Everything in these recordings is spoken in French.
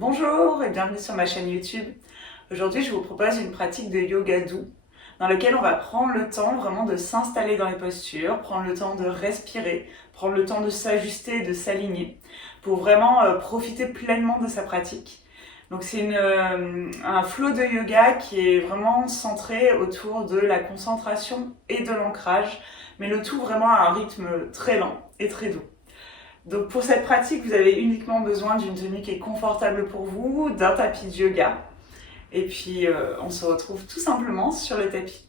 Bonjour et bienvenue sur ma chaîne YouTube. Aujourd'hui, je vous propose une pratique de yoga doux dans laquelle on va prendre le temps vraiment de s'installer dans les postures, prendre le temps de respirer, prendre le temps de s'ajuster et de s'aligner pour vraiment profiter pleinement de sa pratique. Donc c'est un flow de yoga qui est vraiment centré autour de la concentration et de l'ancrage, mais le tout vraiment à un rythme très lent et très doux. Donc pour cette pratique, vous avez uniquement besoin d'une tenue qui est confortable pour vous, d'un tapis de yoga. Et puis on se retrouve tout simplement sur le tapis.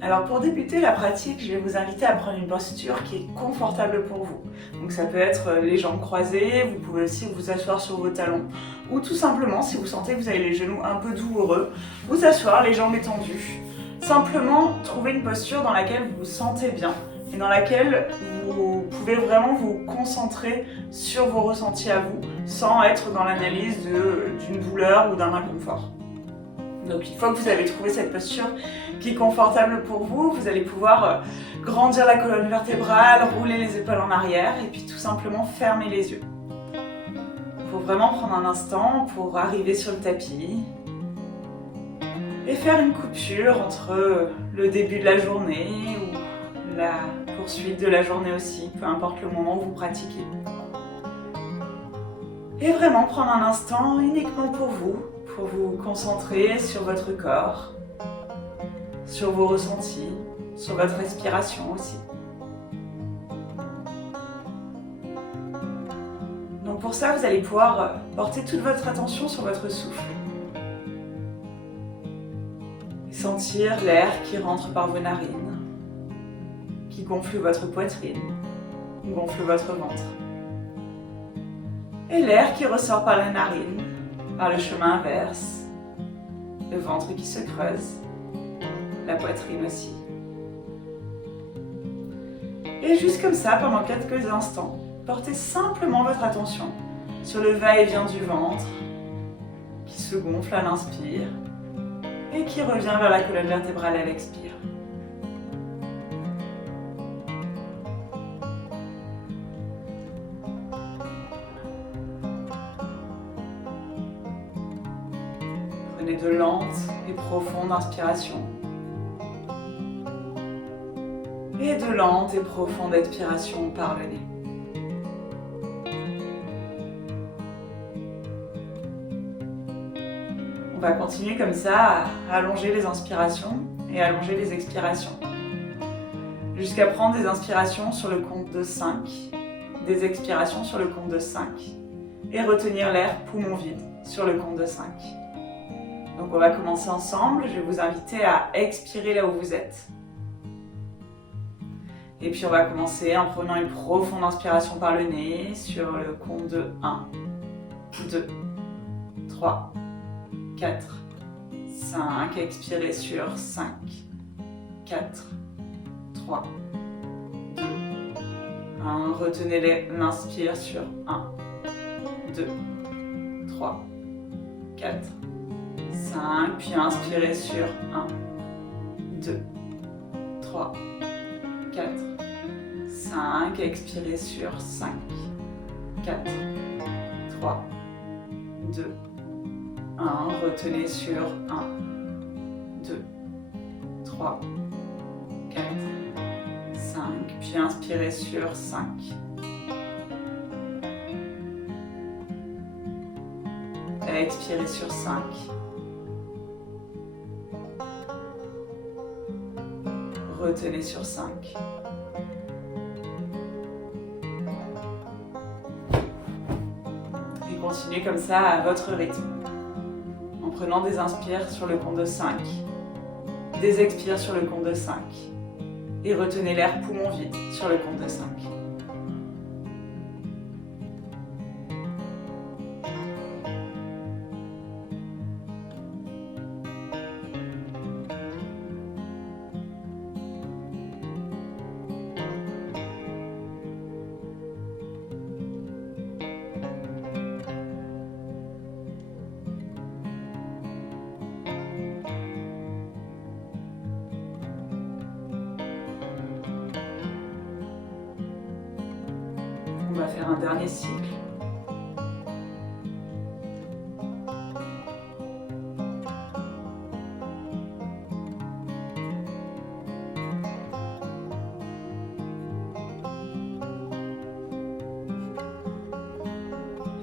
Alors pour débuter la pratique, je vais vous inviter à prendre une posture qui est confortable pour vous. Donc ça peut être les jambes croisées, vous pouvez aussi vous asseoir sur vos talons, ou tout simplement, si vous sentez que vous avez les genoux un peu douloureux, vous asseoir les jambes étendues. Simplement trouver une posture dans laquelle vous vous sentez bien et dans laquelle vous pouvez vraiment vous concentrer sur vos ressentis à vous sans être dans l'analyse d'une douleur ou d'un inconfort. Donc une fois que vous avez trouvé cette posture qui est confortable pour vous, vous allez pouvoir grandir la colonne vertébrale, rouler les épaules en arrière et puis tout simplement fermer les yeux. Il faut vraiment prendre un instant pour arriver sur le tapis et faire une coupure entre le début de la journée ou la poursuite de la journée aussi, peu importe le moment où vous pratiquez. Et vraiment prendre un instant uniquement pour vous concentrer sur votre corps, sur vos ressentis, sur votre respiration aussi. Donc pour ça, vous allez pouvoir porter toute votre attention sur votre souffle. Sentir l'air qui rentre par vos narines, qui gonfle votre poitrine, gonfle votre ventre. Et l'air qui ressort par les narines, par le chemin inverse, le ventre qui se creuse, la poitrine aussi. Et juste comme ça, pendant quelques instants, portez simplement votre attention sur le va-et-vient du ventre, qui se gonfle à l'inspire, et qui revient vers la colonne vertébrale à l'expire. Prenez de lentes et profondes inspirations et de lentes et profondes expirations par le nez. On va continuer comme ça à allonger les inspirations et allonger les expirations. Jusqu'à prendre des inspirations sur le compte de 5, des expirations sur le compte de 5 et retenir l'air poumon vide sur le compte de 5. Donc on va commencer ensemble, je vais vous inviter à expirer là où vous êtes. Et puis on va commencer en prenant une profonde inspiration par le nez sur le compte de 1, 2, 3, 4, 5, expirez sur 5, 4, 3, 2, 1, retenez l'inspire sur 1, 2, 3, 4, 5, puis inspirez sur 1, 2, 3, 4, 5, expirez sur 5, 4, 3, 2, 1, retenez sur 1, 2, 3, 4, 5, puis inspirez sur 5. Expirez sur 5. Retenez sur 5. Et continuez comme ça à votre rythme. En prenant des inspires sur le compte de 5, des expires sur le compte de 5 et retenez l'air poumon vide sur le compte de 5. faire un dernier cycle.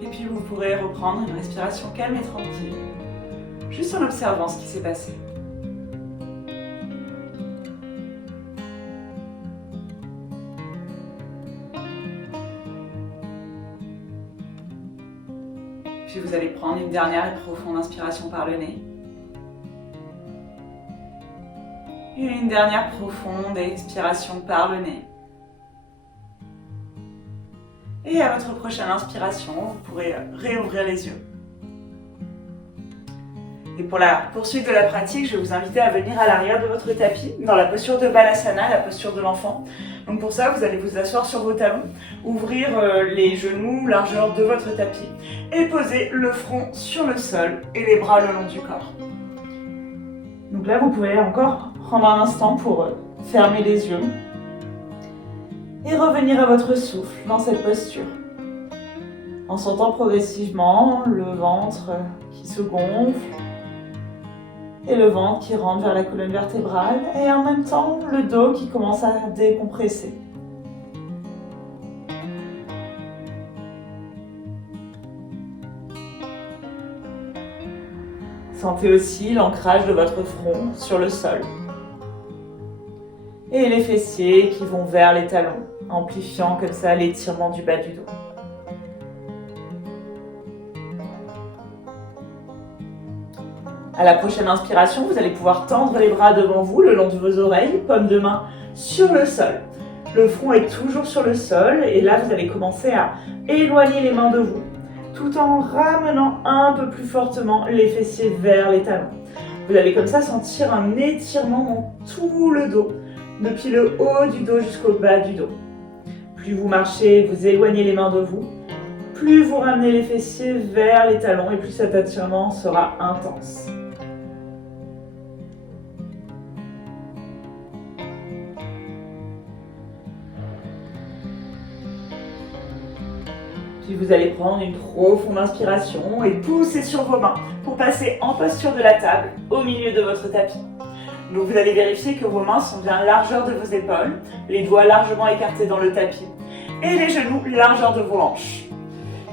Et puis vous pourrez reprendre une respiration calme et tranquille, juste en observant ce qui s'est passé. Puis vous allez prendre une dernière et profonde inspiration par le nez. Et une dernière profonde expiration par le nez. Et à votre prochaine inspiration, vous pourrez réouvrir les yeux. Et pour la poursuite de la pratique, je vais vous inviter à venir à l'arrière de votre tapis, dans la posture de Balasana, la posture de l'enfant. Donc pour ça, vous allez vous asseoir sur vos talons, ouvrir les genoux, largeur de votre tapis, et poser le front sur le sol et les bras le long du corps. Donc là, vous pouvez encore prendre un instant pour fermer les yeux et revenir à votre souffle dans cette posture. En sentant progressivement le ventre qui se gonfle et le ventre qui rentre vers la colonne vertébrale et en même temps le dos qui commence à décompresser. Sentez aussi l'ancrage de votre front sur le sol et les fessiers qui vont vers les talons, amplifiant comme ça l'étirement du bas du dos. À la prochaine inspiration, vous allez pouvoir tendre les bras devant vous, le long de vos oreilles, paume de main sur le sol. Le front est toujours sur le sol et là, vous allez commencer à éloigner les mains de vous, tout en ramenant un peu plus fortement les fessiers vers les talons. Vous allez comme ça sentir un étirement dans tout le dos, depuis le haut du dos jusqu'au bas du dos. Plus vous marchez, vous éloignez les mains de vous, plus vous ramenez les fessiers vers les talons et plus cet étirement sera intense. Puis vous allez prendre une profonde inspiration et pousser sur vos mains pour passer en posture de la table au milieu de votre tapis. Donc vous allez vérifier que vos mains sont bien largeur de vos épaules, les doigts largement écartés dans le tapis et les genoux largeur de vos hanches.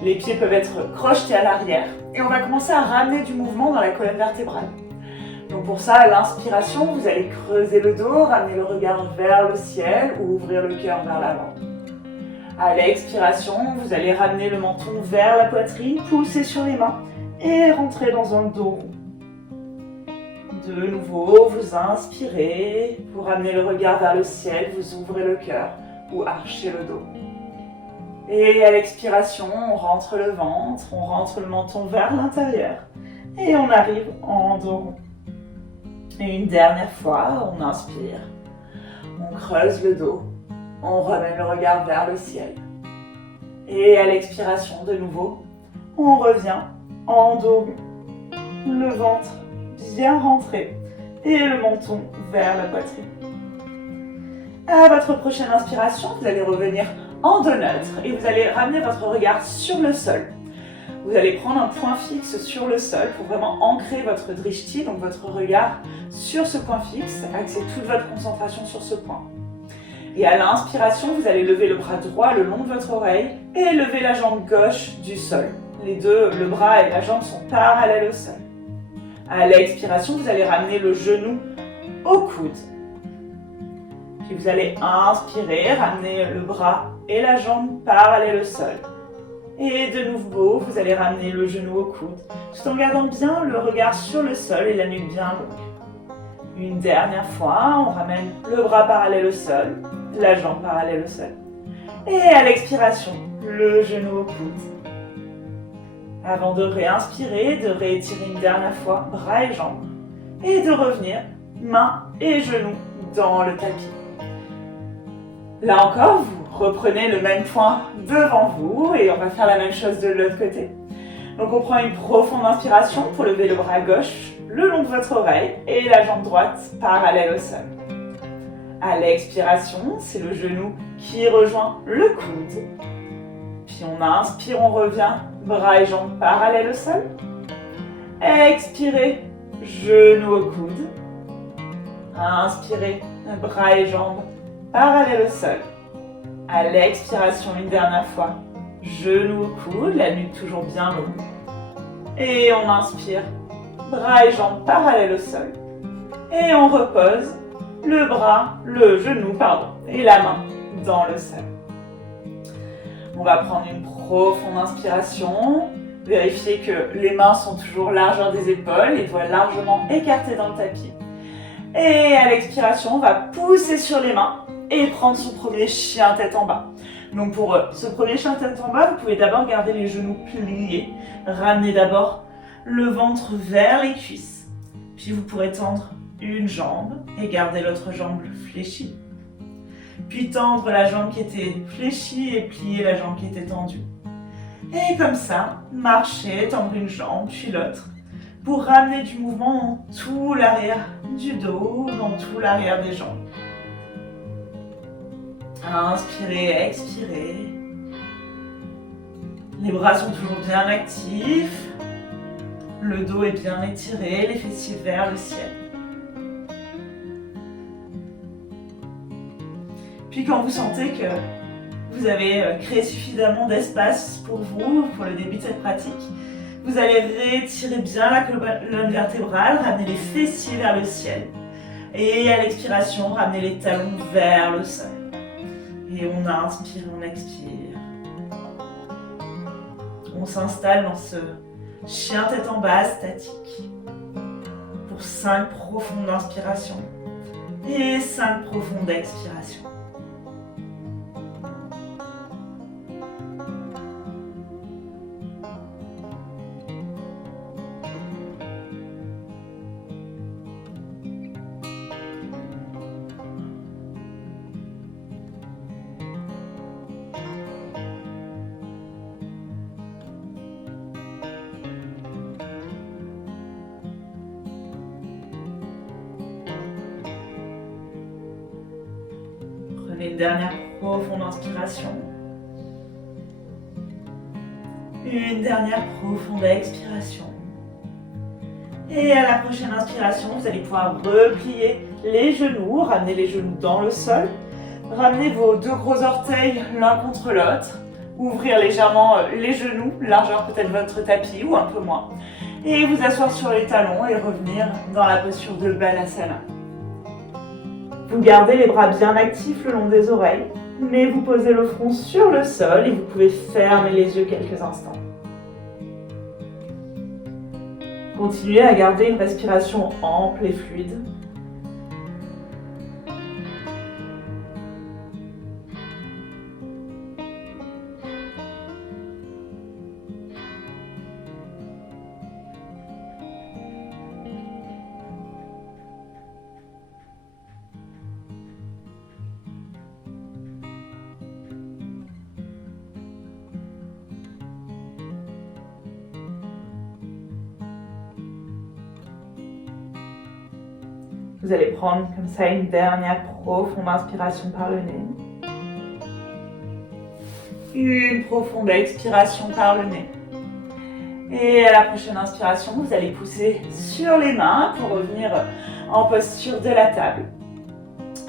Les pieds peuvent être crochetés à l'arrière et on va commencer à ramener du mouvement dans la colonne vertébrale. Donc pour ça, à l'inspiration, vous allez creuser le dos, ramener le regard vers le ciel ou ouvrir le cœur vers l'avant. À l'expiration, vous allez ramener le menton vers la poitrine, pousser sur les mains et rentrer dans un dos rond. De nouveau, vous inspirez, vous ramenez le regard vers le ciel, vous ouvrez le cœur ou archez le dos. Et à l'expiration, on rentre le ventre, on rentre le menton vers l'intérieur et on arrive en dos rond. Et une dernière fois, on inspire, on creuse le dos, on ramène le regard vers le ciel. Et à l'expiration, de nouveau, on revient en dos rond, le ventre bien rentré et le menton vers la poitrine. À votre prochaine inspiration, vous allez revenir en dos neutre et vous allez ramener votre regard sur le sol. Vous allez prendre un point fixe sur le sol pour vraiment ancrer votre drishti, donc votre regard sur ce point fixe, axer toute votre concentration sur ce point. Et à l'inspiration, vous allez lever le bras droit le long de votre oreille et lever la jambe gauche du sol. Les deux, le bras et la jambe sont parallèles au sol. À l'expiration, vous allez ramener le genou au coude. Puis vous allez inspirer, ramener le bras et la jambe parallèles au sol. Et de nouveau, vous allez ramener le genou au coude, tout en gardant bien le regard sur le sol et la nuque bien longue. Une dernière fois, on ramène le bras parallèle au sol, la jambe parallèle au sol. Et à l'expiration, le genou au coude. Avant de réinspirer, de réétirer une dernière fois bras et jambes. Et de revenir, mains et genoux dans le tapis. Là encore, vous reprenez le même point devant vous et on va faire la même chose de l'autre côté. Donc on prend une profonde inspiration pour lever le bras gauche le long de votre oreille et la jambe droite parallèle au sol. À l'expiration, c'est le genou qui rejoint le coude. Puis on inspire, on revient, bras et jambes parallèles au sol. Expirez, genoux au coude. Inspirez, bras et jambes parallèles au sol. À l'expiration, une dernière fois, genoux au coude, la nuque toujours bien longue. Et on inspire, bras et jambes parallèles au sol. Et on repose le genou, et la main dans le sol. On va prendre une profonde inspiration. Vérifiez que les mains sont toujours largeur des épaules, les doigts largement écartés dans le tapis. Et à l'expiration, on va pousser sur les mains et prendre son premier chien tête en bas. Donc pour ce premier chien tête en bas, vous pouvez d'abord garder les genoux pliés. Ramenez d'abord le ventre vers les cuisses. Puis vous pourrez tendre une jambe et garder l'autre jambe fléchie. Puis tendre la jambe qui était fléchie et plier la jambe qui était tendue. Et comme ça, marchez, tendre une jambe puis l'autre pour ramener du mouvement dans tout l'arrière du dos, dans tout l'arrière des jambes. Inspirez, expirez. Les bras sont toujours bien actifs. Le dos est bien étiré, les fessiers vers le ciel. Puis quand vous sentez que vous avez créé suffisamment d'espace pour vous, pour le début de cette pratique, vous allez rétirer bien la colonne vertébrale, ramener les fessiers vers le ciel. Et à l'expiration, ramener les talons vers le sol. Et on inspire, on expire. On s'installe dans ce chien tête en bas, statique. Pour 5 profondes inspirations et 5 profondes expirations. Une dernière profonde inspiration. Une dernière profonde expiration. Et à la prochaine inspiration, vous allez pouvoir replier les genoux, ramener les genoux dans le sol. Ramener vos 2 gros orteils l'un contre l'autre. Ouvrir légèrement les genoux, largeur peut-être votre tapis ou un peu moins. Et vous asseoir sur les talons et revenir dans la posture de Balasana. Vous gardez les bras bien actifs le long des oreilles, mais vous posez le front sur le sol et vous pouvez fermer les yeux quelques instants. Continuez à garder une respiration ample et fluide. Vous allez prendre comme ça une dernière profonde inspiration par le nez. Une profonde expiration par le nez. Et à la prochaine inspiration, vous allez pousser sur les mains pour revenir en posture de la table.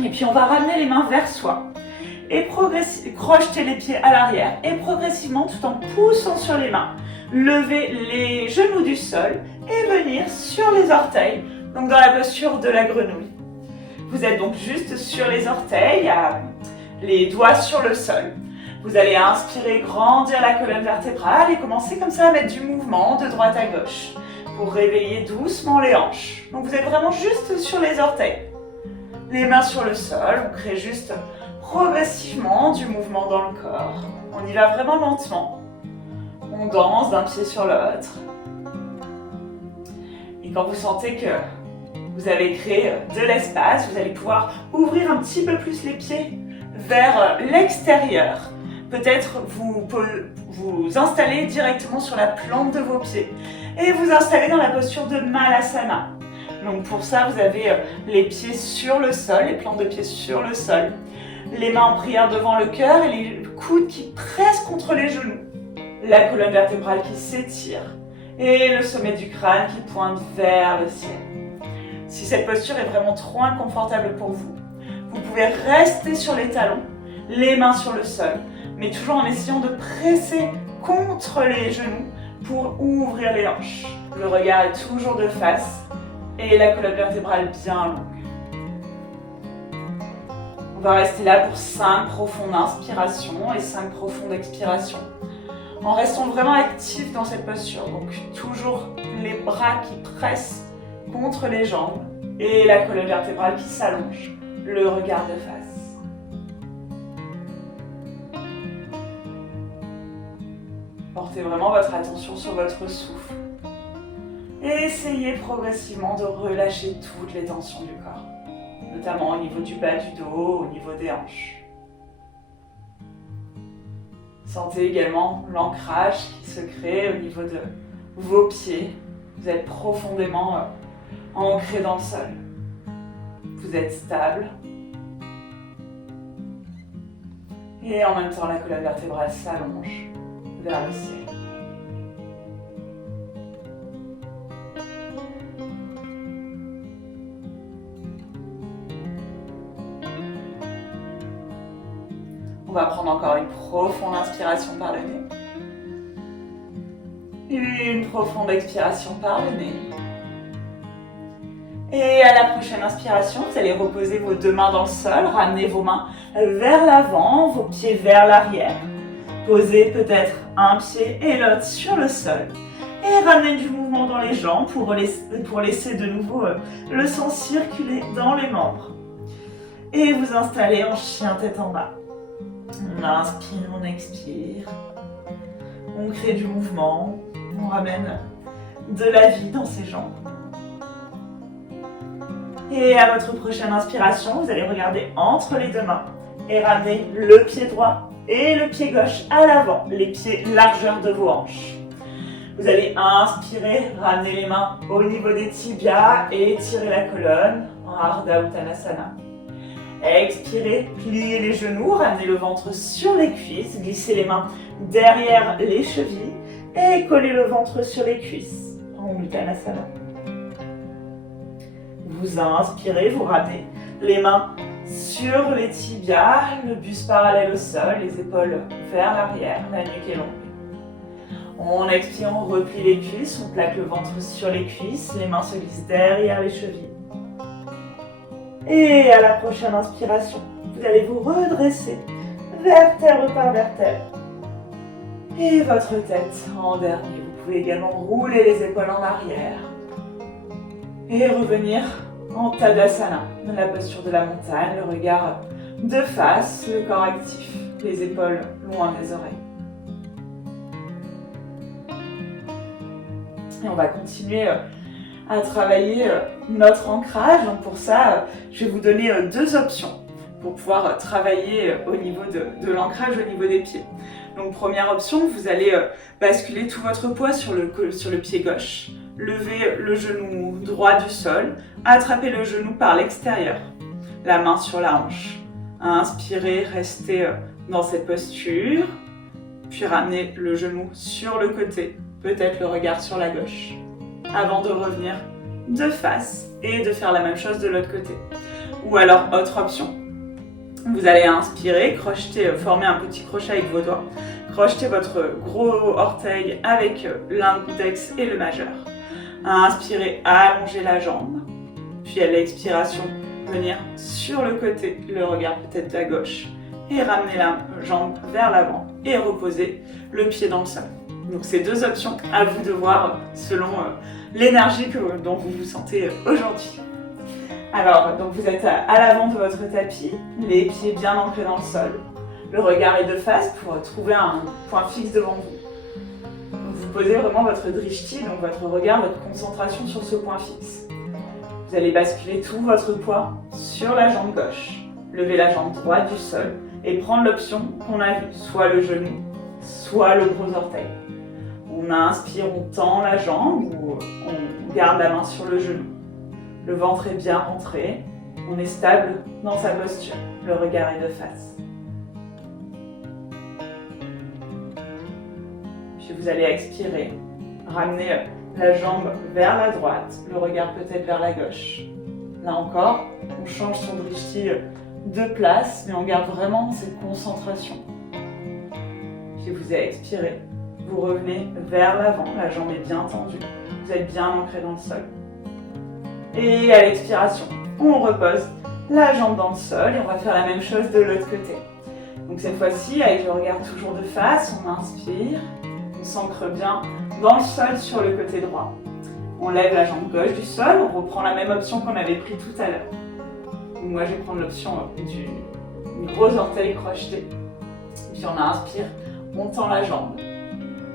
Et puis on va ramener les mains vers soi. Et crocheter les pieds à l'arrière. Et progressivement, tout en poussant sur les mains, lever les genoux du sol et venir sur les orteils. Donc dans la posture de la grenouille. Vous êtes donc juste sur les orteils, les doigts sur le sol. Vous allez inspirer, grandir la colonne vertébrale et commencer comme ça à mettre du mouvement de droite à gauche pour réveiller doucement les hanches. Donc vous êtes vraiment juste sur les orteils. Les mains sur le sol, on crée juste progressivement du mouvement dans le corps. On y va vraiment lentement. On danse d'un pied sur l'autre. Et quand vous sentez que vous avez créé de l'espace, vous allez pouvoir ouvrir un petit peu plus les pieds vers l'extérieur. Peut-être vous installer directement sur la plante de vos pieds et vous installer dans la posture de Malasana. Donc pour ça, vous avez les pieds sur le sol, les plantes de pieds sur le sol, les mains en prière devant le cœur et les coude qui presse contre les genoux, la colonne vertébrale qui s'étire et le sommet du crâne qui pointe vers le ciel. Si cette posture est vraiment trop inconfortable pour vous, vous pouvez rester sur les talons, les mains sur le sol, mais toujours en essayant de presser contre les genoux pour ouvrir les hanches. Le regard est toujours de face et la colonne vertébrale bien longue. On va rester là pour 5 profondes inspirations et 5 profondes expirations. En restant vraiment actif dans cette posture, donc toujours les bras qui pressent contre les jambes et la colonne vertébrale qui s'allonge, le regard de face. Portez vraiment votre attention sur votre souffle et essayez progressivement de relâcher toutes les tensions du corps, notamment au niveau du bas du dos, au niveau des hanches. Sentez également l'ancrage qui se crée au niveau de vos pieds. Vous êtes profondément ancré dans le sol. Vous êtes stable. Et en même temps, la colonne vertébrale s'allonge vers le ciel. On va prendre encore une profonde inspiration par le nez. Une profonde expiration par le nez. Et à la prochaine inspiration, vous allez reposer vos 2 mains dans le sol, ramener vos mains vers l'avant, vos pieds vers l'arrière. Posez peut-être un pied et l'autre sur le sol. Et ramenez du mouvement dans les jambes pour laisser de nouveau le sang circuler dans les membres. Et vous installez en chien tête en bas. On inspire, on expire. On crée du mouvement. On ramène de la vie dans ses jambes. Et à votre prochaine inspiration, vous allez regarder entre les 2 mains et ramener le pied droit et le pied gauche à l'avant, les pieds largeur de vos hanches. Vous allez inspirer, ramener les mains au niveau des tibias et étirer la colonne en Ardha Uttanasana. Expirez, pliez les genoux, ramenez le ventre sur les cuisses, glissez les mains derrière les chevilles et collez le ventre sur les cuisses en Uttanasana. Vous inspirez, vous ramenez les mains sur les tibias, le buste parallèle au sol, les épaules vers l'arrière, la nuque est longue. On expire, on replie les cuisses, on plaque le ventre sur les cuisses, les mains se glissent derrière les chevilles. Et à la prochaine inspiration, vous allez vous redresser, vertèbre par vertèbre. Et votre tête en dernier. Vous pouvez également rouler les épaules en arrière. Et revenir en Tadasana, dans la posture de la montagne, le regard de face, le corps actif, les épaules loin des oreilles. Et on va continuer à travailler notre ancrage. Donc pour ça, je vais vous donner 2 options pour pouvoir travailler au niveau de l'ancrage au niveau des pieds. Donc première option, vous allez basculer tout votre poids sur le pied gauche, lever le genou droit du sol, attraper le genou par l'extérieur, la main sur la hanche. Inspirez, restez dans cette posture, puis ramenez le genou sur le côté, peut-être le regard sur la gauche, avant de revenir de face et de faire la même chose de l'autre côté. Ou alors, autre option, vous allez inspirer, former un petit crochet avec vos doigts, crocheter votre gros orteil avec l'index et le majeur. Inspirez, allongez la jambe, puis à l'expiration, venir sur le côté, le regard peut-être à gauche, et ramener la jambe vers l'avant et reposer le pied dans le sol. Donc c'est 2 options, à vous de voir selon l'énergie dont vous vous sentez aujourd'hui. Alors, donc vous êtes à l'avant de votre tapis, les pieds bien ancrés dans le sol. Le regard est de face pour trouver un point fixe devant vous. Vous posez vraiment votre drishti, donc votre regard, votre concentration sur ce point fixe. Vous allez basculer tout votre poids sur la jambe gauche. Levez la jambe droite du sol et prendre l'option qu'on a vue, soit le genou, soit le gros orteil. On inspire, on tend la jambe ou on garde la main sur le genou. Le ventre est bien rentré, on est stable dans sa posture, le regard est de face. Puis vous allez expirer. Ramener la jambe vers la droite, le regard peut-être vers la gauche. Là encore, on change son drishti de place, mais on garde vraiment cette concentration. Puis vous allez expirer. Vous revenez vers l'avant, la jambe est bien tendue. Vous êtes bien ancré dans le sol. Et à l'expiration, on repose la jambe dans le sol et on va faire la même chose de l'autre côté. Donc cette fois-ci, avec le regard toujours de face, on inspire, on s'ancre bien dans le sol sur le côté droit. On lève la jambe gauche du sol, on reprend la même option qu'on avait pris tout à l'heure. Moi, je vais prendre l'option du gros orteil crocheté. Puis on inspire, on tend la jambe.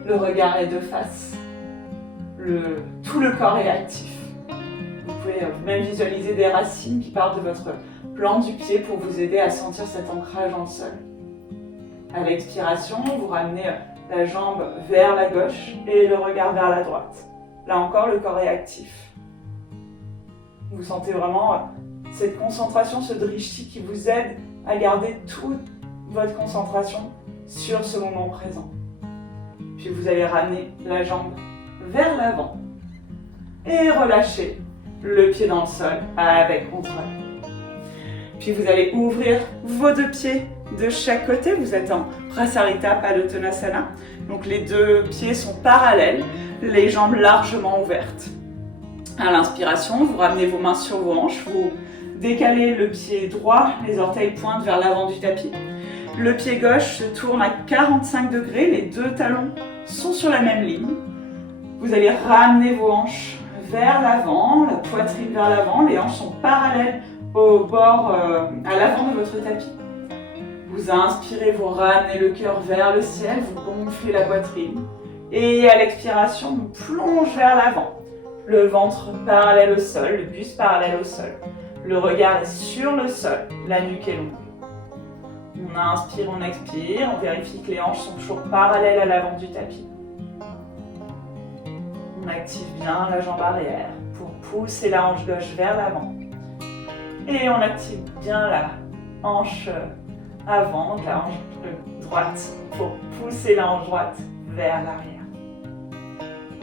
Le regard est de face. Tout le corps est actif. Vous pouvez même visualiser des racines qui partent de votre plante du pied pour vous aider à sentir cet ancrage dans le sol. À l'expiration, vous ramenez la jambe vers la gauche et le regard vers la droite. Là encore, le corps est actif. Vous sentez vraiment cette concentration, ce drishti qui vous aide à garder toute votre concentration sur ce moment présent. Puis vous allez ramener la jambe vers l'avant et relâcher le pied dans le sol avec contrôle. Puis vous allez ouvrir vos deux pieds de chaque côté. Vous êtes en Prasarita Padottanasana. Donc les deux pieds sont parallèles, les jambes largement ouvertes. À l'inspiration, vous ramenez vos mains sur vos hanches, vous décalez le pied droit, les orteils pointent vers l'avant du tapis. Le pied gauche se tourne à 45 degrés, les deux talons sont sur la même ligne. Vous allez ramener vos hanches vers l'avant, la poitrine vers l'avant, les hanches sont parallèles au bord, à l'avant de votre tapis. Vous inspirez, vous ramenez le cœur vers le ciel, vous gonflez la poitrine. Et à l'expiration, on plonge vers l'avant. Le ventre parallèle au sol, le buste parallèle au sol. Le regard est sur le sol, la nuque est longue. On inspire, on expire, on vérifie que les hanches sont toujours parallèles à l'avant du tapis. On active bien la jambe arrière pour pousser la hanche gauche vers l'avant. Et on active bien la hanche avant, donc la hanche droite, pour pousser la hanche droite vers l'arrière.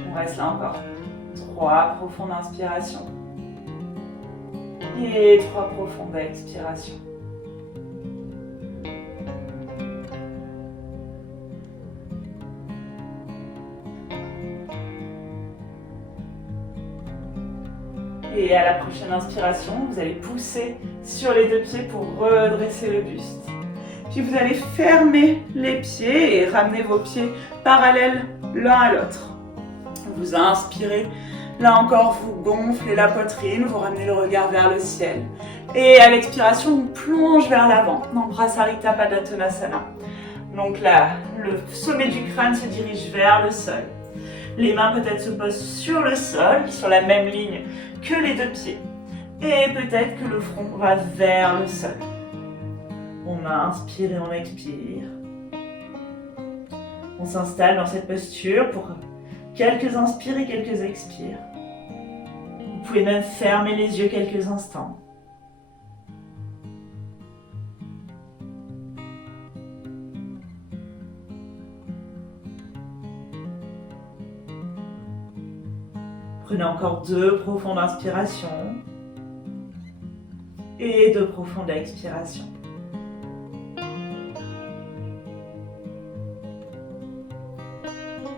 On reste là encore. 3 profondes inspirations. Et 3 profondes expirations. Et à la prochaine inspiration, vous allez pousser sur les deux pieds pour redresser le buste. Puis vous allez fermer les pieds et ramener vos pieds parallèles l'un à l'autre. Vous inspirez, là encore vous gonflez la poitrine, vous ramenez le regard vers le ciel. Et à l'expiration, on plonge vers l'avant, dans Prasarita Padottanasana. Donc là, le sommet du crâne se dirige vers le sol. Les mains peut-être se posent sur le sol, sur la même ligne que les deux pieds. Et peut-être que le front va vers le sol. On inspire et on expire. On s'installe dans cette posture pour quelques inspires et quelques expires. Vous pouvez même fermer les yeux quelques instants. Prenez encore 2 profondes inspirations et 2 profondes expirations.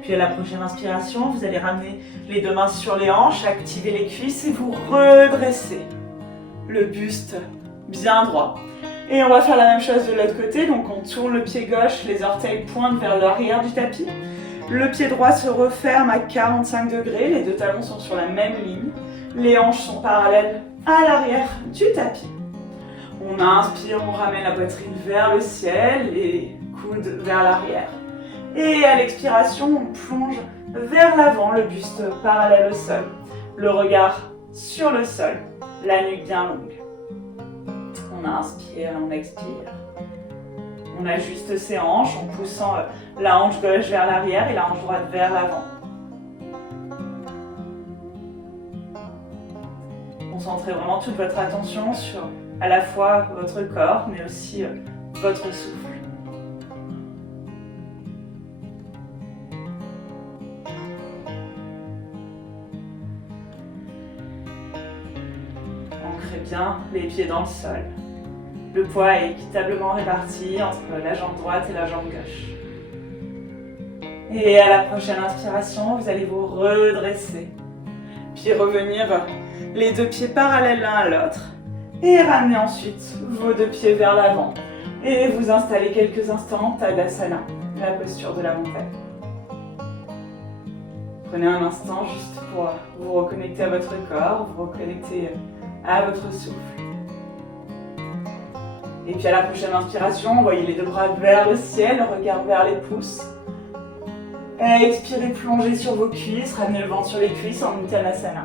Puis à la prochaine inspiration, vous allez ramener les 2 mains sur les hanches, activer les cuisses et vous redressez le buste bien droit. Et on va faire la même chose de l'autre côté, donc on tourne le pied gauche, les orteils pointent vers l'arrière du tapis. Le pied droit se referme à 45 degrés, les 2 talons sont sur la même ligne. Les hanches sont parallèles à l'arrière du tapis. On inspire, on ramène la poitrine vers le ciel, les coudes vers l'arrière. Et à l'expiration, on plonge vers l'avant, le buste parallèle au sol. Le regard sur le sol, la nuque bien longue. On inspire, on expire. On ajuste ses hanches en poussant la hanche gauche vers l'arrière et la hanche droite vers l'avant. Concentrez vraiment toute votre attention sur à la fois votre corps, mais aussi votre souffle. ancrez bien les pieds dans le sol. Le poids est équitablement réparti entre la jambe droite et la jambe gauche. Et à la prochaine inspiration, vous allez vous redresser. Puis revenir les deux pieds parallèles l'un à l'autre. Et ramener ensuite vos deux pieds vers l'avant. Et vous installez quelques instants en Tadasana, la posture de la montagne. Prenez un instant juste pour vous reconnecter à votre corps, vous reconnecter à votre souffle. Et puis à la prochaine inspiration, envoyez les deux bras vers le ciel, regard vers les pouces. Expirez, plongez sur vos cuisses, ramenez le ventre sur les cuisses en Uttanasana.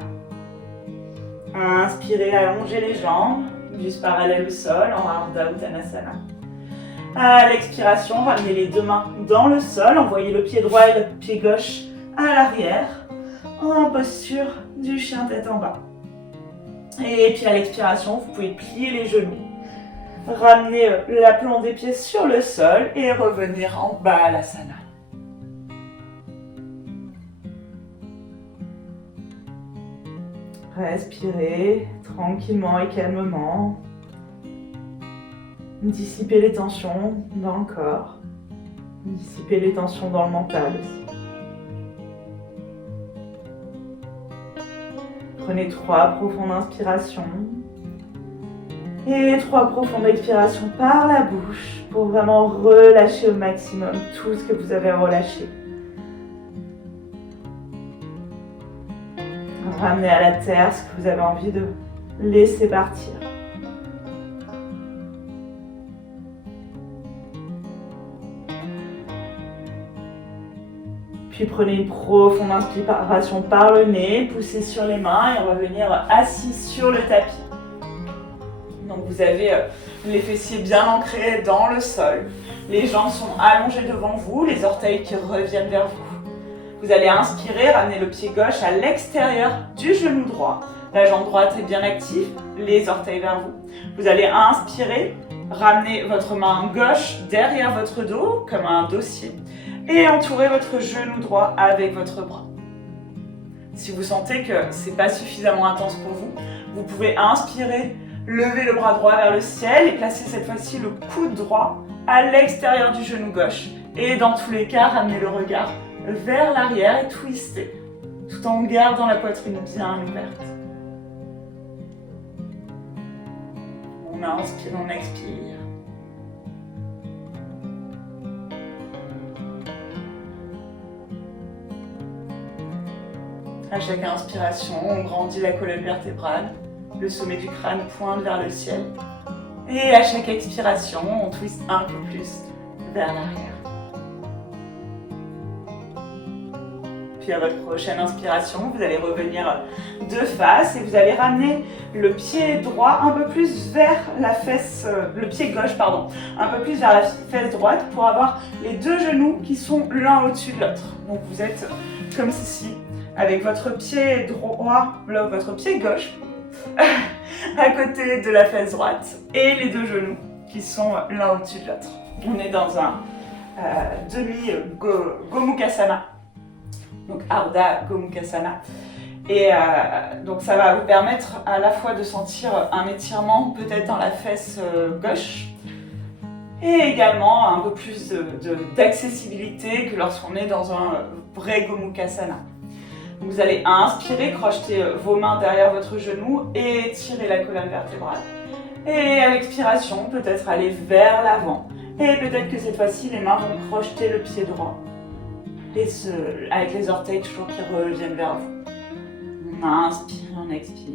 Inspirez, allongez les jambes, juste parallèles au sol en Ardha Uttanasana. À l'expiration, ramenez les deux mains dans le sol, envoyez le pied droit et le pied gauche à l'arrière, en posture du chien tête en bas. Et puis à l'expiration, vous pouvez plier les genoux. Ramenez l'aplomb des pieds sur le sol et revenir en Balasana. Respirez tranquillement et calmement. Dissipez les tensions dans le corps. Dissipez les tensions dans le mental aussi. Prenez 3 profondes inspirations. Et 3 profondes expirations par la bouche pour vraiment relâcher au maximum tout ce que vous avez à relâcher. Ramenez à la terre ce que vous avez envie de laisser partir. Puis prenez une profonde inspiration par le nez, poussez sur les mains et revenir assis sur le tapis. Donc vous avez les fessiers bien ancrés dans le sol. Les jambes sont allongées devant vous, les orteils qui reviennent vers vous. Vous allez inspirer, ramener le pied gauche à l'extérieur du genou droit. La jambe droite est bien active, les orteils vers vous. Vous allez inspirer, ramener votre main gauche derrière votre dos, comme un dossier, et entourer votre genou droit avec votre bras. Si vous sentez que ce n'est pas suffisamment intense pour vous, vous pouvez inspirer, lever le bras droit vers le ciel et placer cette fois-ci le coude droit à l'extérieur du genou gauche. Et dans tous les cas, ramener le regard vers l'arrière et twister, tout en gardant la poitrine bien ouverte. On inspire, on expire. À chaque inspiration, on grandit la colonne vertébrale, le sommet du crâne pointe vers le ciel. Et à chaque expiration, on twiste un peu plus vers l'arrière. Puis à votre prochaine inspiration, vous allez revenir de face et vous allez ramener le pied droit un peu plus vers la fesse, le pied gauche pardon, un peu plus vers la fesse droite pour avoir les deux genoux qui sont l'un au-dessus de l'autre. Donc vous êtes comme ceci, avec votre pied droit, là, votre pied gauche à côté de la fesse droite et les deux genoux qui sont l'un au-dessus de l'autre. On est dans un demi-Gomukhasana. Donc Ardha Gomukhasana. Et donc ça va vous permettre à la fois de sentir un étirement peut-être dans la fesse gauche et également un peu plus d'accessibilité que lorsqu'on est dans un vrai Gomukhasana. Vous allez inspirer, crocheter vos mains derrière votre genou et étirer la colonne vertébrale. Et à l'expiration, peut-être aller vers l'avant. Et peut-être que cette fois-ci, les mains vont crocheter le pied droit. Avec les orteils toujours qui reviennent vers vous. On inspire, on expire.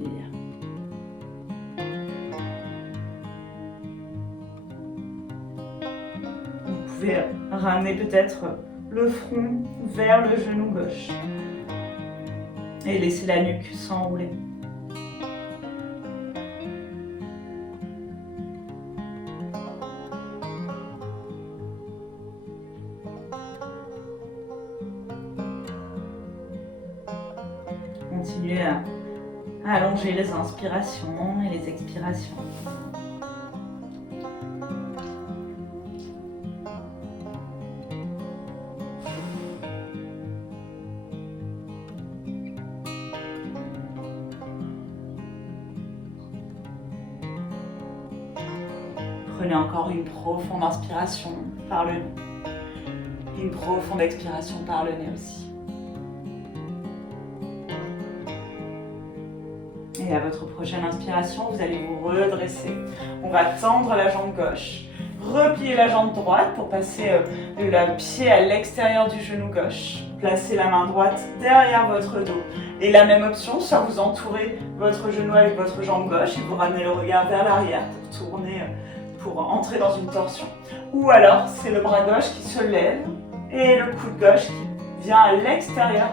Vous pouvez ramener peut-être le front vers le genou gauche. Et laisser la nuque s'enrouler. Continuez à allonger les inspirations et les expirations. Prenez encore une profonde inspiration par le nez. Une profonde expiration par le nez aussi. Et à votre prochaine inspiration, vous allez vous redresser. On va tendre la jambe gauche, replier la jambe droite pour passer le pied à l'extérieur du genou gauche. Placez la main droite derrière votre dos. Et la même option, soit vous entourez votre genou avec votre jambe gauche et vous ramenez le regard vers l'arrière pour tourner, pour entrer dans une torsion. Ou alors, c'est le bras gauche qui se lève et le coude gauche qui vient à l'extérieur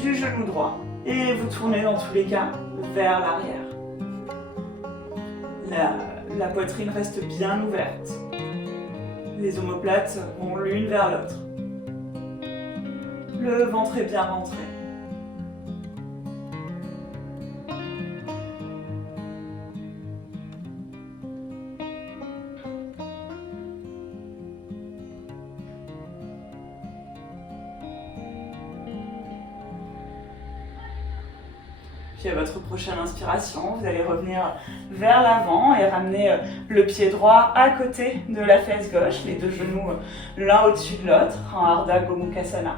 du genou droit. Et vous tournez dans tous les cas vers l'arrière. La poitrine reste bien ouverte. Les omoplates vont l'une vers l'autre. Le ventre est bien rentré. Puis à votre prochaine inspiration, vous allez revenir vers l'avant et ramener le pied droit à côté de la fesse gauche, les deux genoux l'un au-dessus de l'autre, en Ardha Gomukhasana.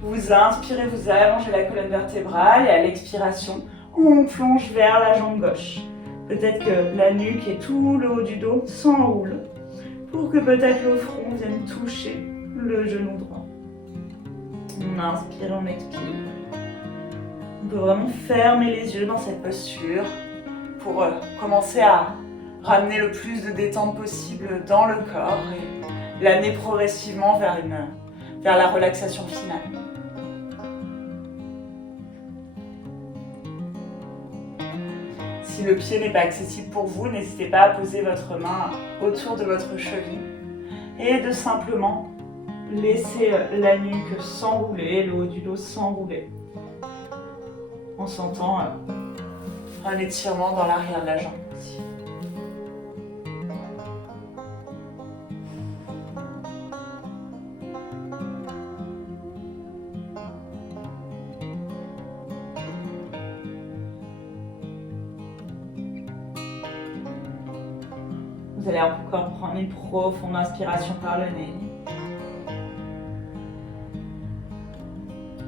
Vous inspirez, vous allongez la colonne vertébrale et à l'expiration, on plonge vers la jambe gauche. Peut-être que la nuque et tout le haut du dos s'enroulent pour que peut-être le front vienne toucher le genou droit. On inspire, on expire. On peut vraiment fermer les yeux dans cette posture pour commencer à ramener le plus de détente possible dans le corps et l'amener progressivement vers la relaxation finale. Si le pied n'est pas accessible pour vous, n'hésitez pas à poser votre main autour de votre cheville et de simplement laisser la nuque s'enrouler, le haut du dos s'enrouler, en sentant un étirement dans l'arrière de la jambe. Vous allez encore prendre une profonde inspiration par le nez.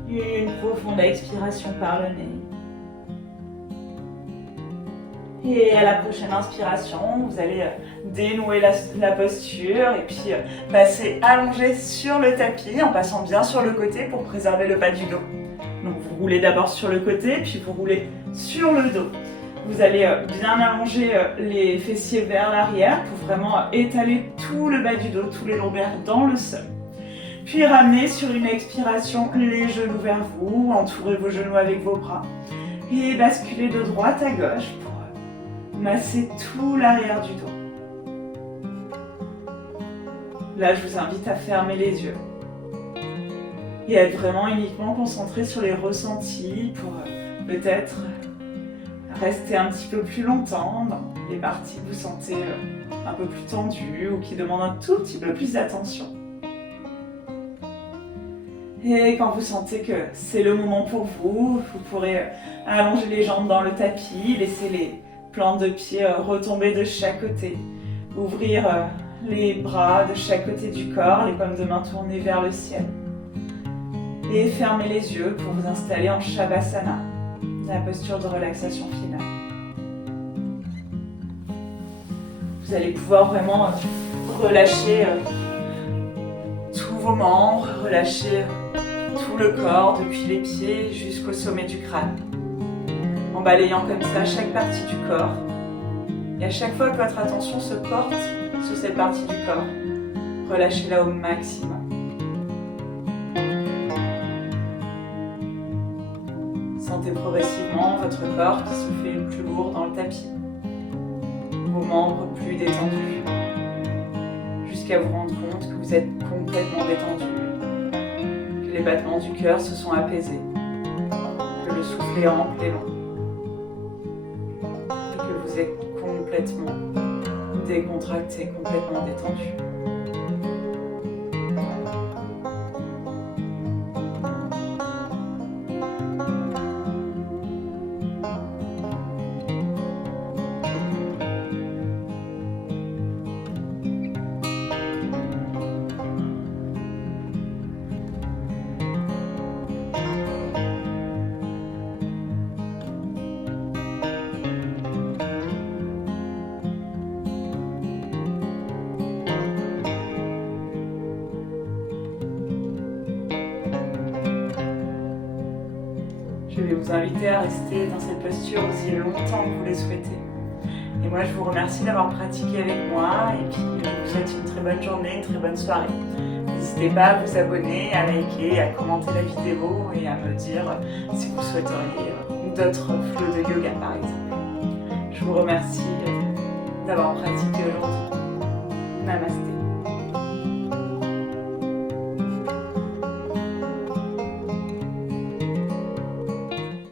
Une profonde expiration par le nez. Et à la prochaine inspiration, vous allez dénouer la posture et puis passer allongé sur le tapis en passant bien sur le côté pour préserver le bas du dos. Donc vous roulez d'abord sur le côté puis vous roulez sur le dos. Vous allez bien allonger les fessiers vers l'arrière pour vraiment étaler tout le bas du dos, tous les lombaires dans le sol. Puis ramenez sur une expiration les genoux vers vous, entourez vos genoux avec vos bras et basculez de droite à gauche pour masser tout l'arrière du dos. Là, je vous invite à fermer les yeux et à être vraiment uniquement concentré sur les ressentis pour peut-être rester un petit peu plus longtemps dans les parties que vous sentez un peu plus tendues ou qui demandent un tout petit peu plus d'attention. Et quand vous sentez que c'est le moment pour vous, vous pourrez allonger les jambes dans le tapis, laisser les plantes de pied retomber de chaque côté, ouvrir les bras de chaque côté du corps, les paumes de main tournées vers le ciel. Et fermez les yeux pour vous installer en Shavasana, la posture de relaxation finale. Vous allez pouvoir vraiment relâcher tous vos membres, relâcher tout le corps, depuis les pieds jusqu'au sommet du crâne. En balayant comme ça chaque partie du corps. Et à chaque fois que votre attention se porte sur cette partie du corps, relâchez-la au maximum. Sentez progressivement votre corps qui se fait plus lourd dans le tapis. Vos membres plus détendus. Jusqu'à vous rendre compte que vous êtes complètement détendu. Que les battements du cœur se sont apaisés. Que le souffle est ample et long. Et que vous êtes complètement décontracté, complètement détendu. Je vais vous inviter à rester dans cette posture aussi longtemps que vous le souhaitez. Et moi, je vous remercie d'avoir pratiqué avec moi et puis je vous souhaite une très bonne journée, une très bonne soirée. N'hésitez pas à vous abonner, à liker, à commenter la vidéo et à me dire si vous souhaiteriez d'autres flots de yoga par exemple. Je vous remercie d'avoir pratiqué aujourd'hui. Namasté.